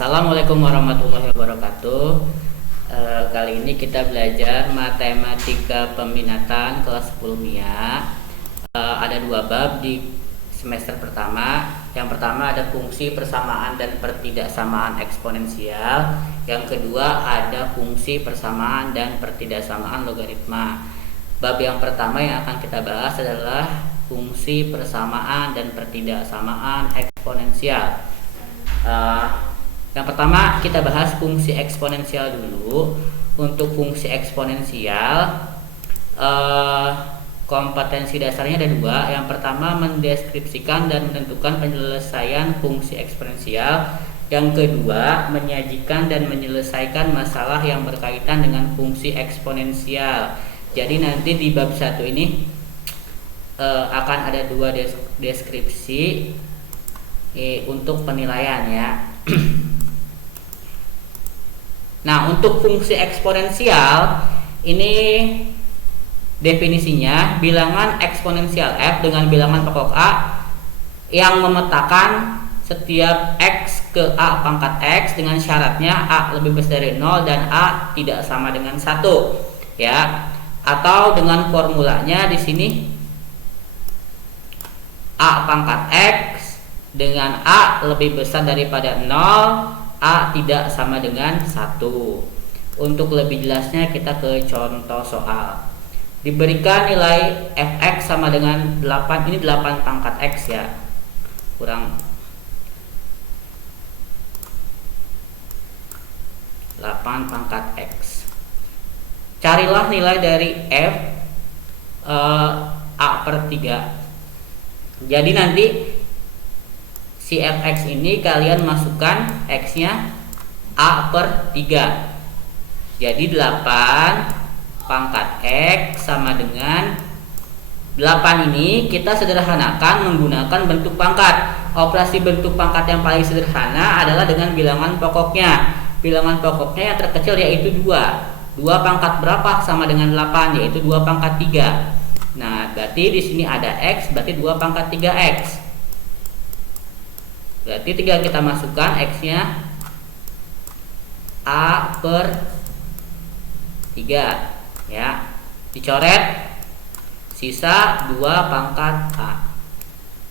Assalamualaikum warahmatullahi wabarakatuh. Kali ini kita belajar matematika peminatan kelas 10 MIA. Ada dua bab di semester pertama. Yang pertama ada fungsi persamaan dan pertidaksamaan eksponensial. Yang kedua ada fungsi persamaan dan pertidaksamaan logaritma. Bab yang pertama yang akan kita bahas adalah fungsi persamaan dan pertidaksamaan eksponensial. Yang pertama kita bahas fungsi eksponensial dulu. Untuk fungsi eksponensial kompetensi dasarnya ada dua. Yang pertama mendeskripsikan dan menentukan penyelesaian fungsi eksponensial. Yang kedua menyajikan dan menyelesaikan masalah yang berkaitan dengan fungsi eksponensial. Jadi nanti di bab 1 ini akan ada dua deskripsi untuk penilaian ya. Nah, untuk fungsi eksponensial ini definisinya bilangan eksponensial f dengan bilangan pokok a yang memetakan setiap x ke a pangkat x dengan syaratnya a lebih besar dari 0 dan a tidak sama dengan 1 ya. Atau dengan formulanya di sini a pangkat x dengan a lebih besar daripada 0, a tidak sama dengan 1. Untuk lebih jelasnya kita ke contoh soal. Diberikan nilai fx sama dengan 8, ini 8 pangkat x ya. Kurang 8 pangkat x. Carilah nilai dari f a per 3. Jadi nanti si fx ini kalian masukkan x-nya a per 3. Jadi 8 pangkat x sama dengan 8 ini kita sederhanakan menggunakan bentuk pangkat. Operasi bentuk pangkat yang paling sederhana adalah dengan bilangan pokoknya. Bilangan pokoknya yang terkecil yaitu 2. 2 pangkat berapa sama dengan 8, yaitu 2 pangkat 3. Nah, berarti di sini ada x, berarti 2 pangkat 3x. Berarti tinggal kita masukkan x-nya a per 3 ya. Dicoret, sisa 2 pangkat a.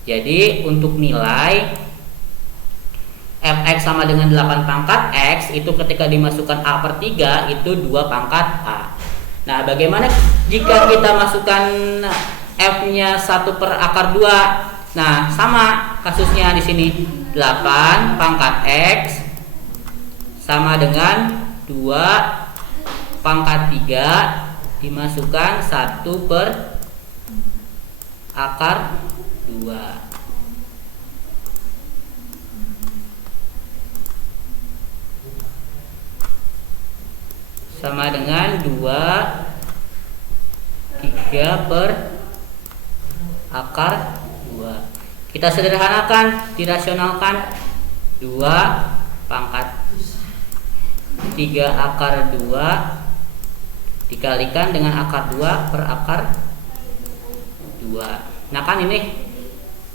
Jadi untuk nilai fx sama dengan 8 pangkat x itu ketika dimasukkan a per 3 itu 2 pangkat a. Nah, bagaimana jika kita masukkan f-nya 1 per akar 2? Nah, sama kasusnya di sini. 8 pangkat x sama dengan 2 pangkat 3 dimasukkan 1 per akar 2. Sama dengan 2 3 per akar 2. Kita sederhanakan, dirasionalkan 2 pangkat 3 akar 2 dikalikan dengan akar 2 per akar 2. Nah kan ini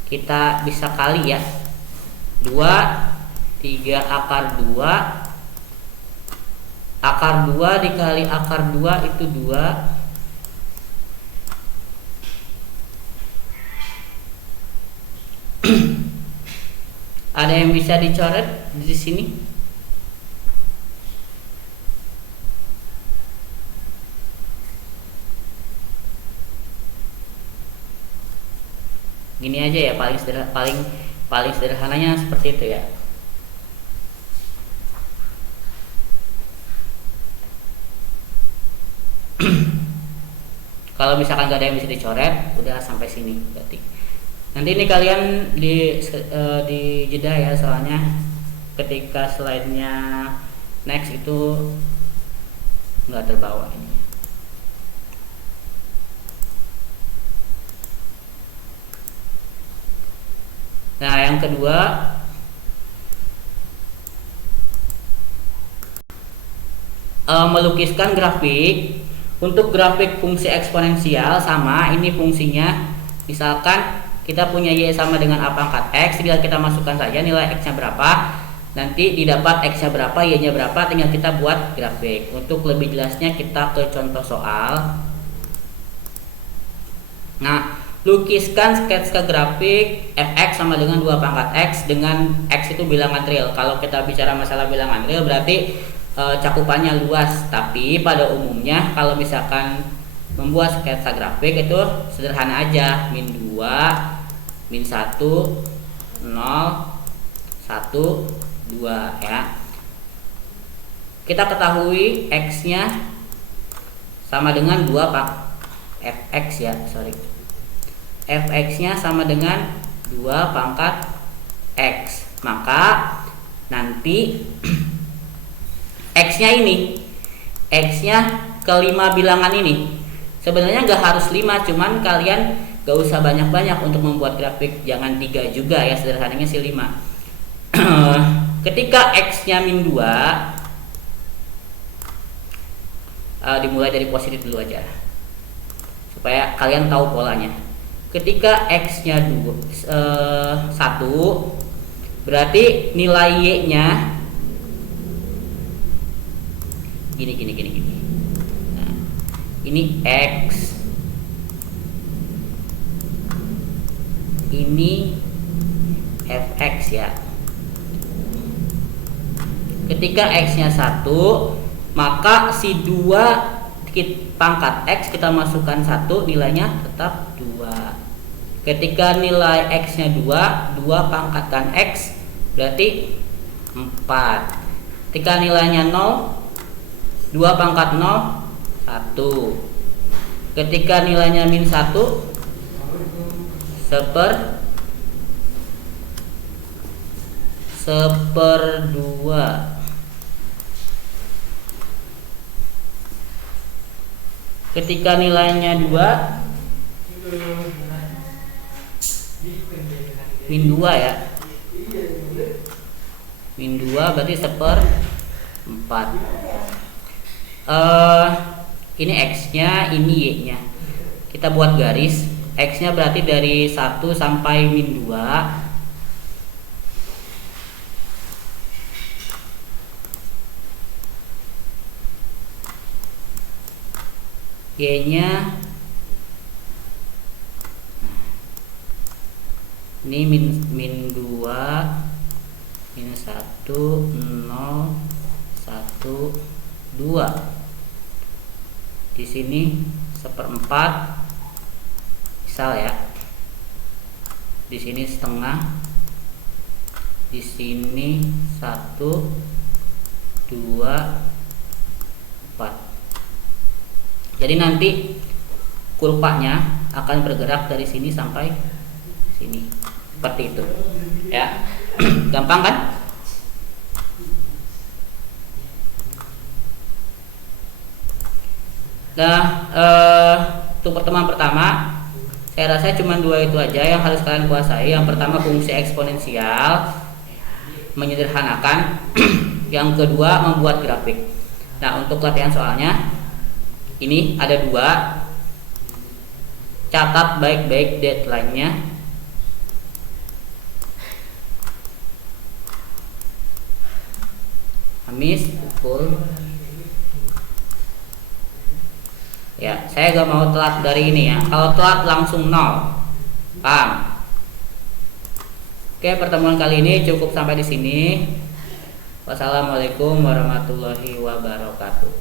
kita bisa kali ya. 2 3 akar 2 akar 2 dikali akar 2 itu 2. Ada yang bisa dicoret di sini? Gini aja ya, paling sederhananya seperti itu ya. Kalau misalkan gak ada yang bisa dicoret, udah sampai sini berarti. Nanti ini kalian di jeda ya, soalnya ketika slide-nya next itu nggak terbawa ini. Nah, yang kedua melukiskan grafik. Untuk grafik fungsi eksponensial sama, ini fungsinya misalkan kita punya y sama dengan a pangkat x, tinggal kita masukkan saja nilai x nya berapa. nanti didapat X nya berapa, Y nya berapa, tinggal kita buat grafik. Untuk lebih jelasnya kita ke contoh soal. Nah, lukiskan sketsa grafik fx sama dengan 2 pangkat x dengan x itu bilangan real. Kalau kita bicara masalah bilangan real berarti cakupannya luas, tapi pada umumnya kalau misalkan membuat sketsa grafik itu sederhana aja, min 2, min 1, 0, 1, 2 ya. Kita ketahui x nya sama dengan 2 fx ya, fx nya sama dengan 2 pangkat x. Maka nanti x nya ini, x nya kelima bilangan ini sebenarnya gak harus 5, cuman kalian gak usah banyak-banyak untuk membuat grafik, jangan 3 juga ya, sederhananya sih 5. Ketika x nya min 2, dimulai dari positif dulu aja supaya kalian tahu polanya. Ketika x nya 1 berarti nilai y nya gini. Nah, ini x, ini fx ya. Ketika x nya 1, maka si 2 pangkat x kita masukkan 1, nilainya tetap 2. Ketika nilai x nya 2 pangkatan x berarti 4. Ketika nilainya 0, 2 pangkat 0, 1. Ketika nilainya min 1, 1/2. Ketika nilainya 2, min 2 ya, min 2 berarti 1/4. Ini x nya, ini y nya. Kita buat garis. X nya berarti dari 1 sampai min 2. Y nya ini min 2, minus 1, 0, 1, 2. Di sini 1/4 misal ya. Di sini setengah. Di sini 1, 2, 4. Jadi nanti kurvanya akan bergerak dari sini sampai sini seperti itu ya. Gampang kan? Nah, untuk pertemuan pertama saya rasa cuma 2 itu aja yang harus kalian kuasai. Yang pertama fungsi eksponensial, menyederhanakan. Yang kedua membuat grafik. Nah, untuk latihan soalnya ini ada 2. Catat baik-baik deadline-nya. Kamis pukul. Ya, saya gak mau telat dari ini ya. Kalau telat langsung 0. Paham? Oke, pertemuan kali ini cukup sampai di sini. Wassalamualaikum warahmatullahi wabarakatuh.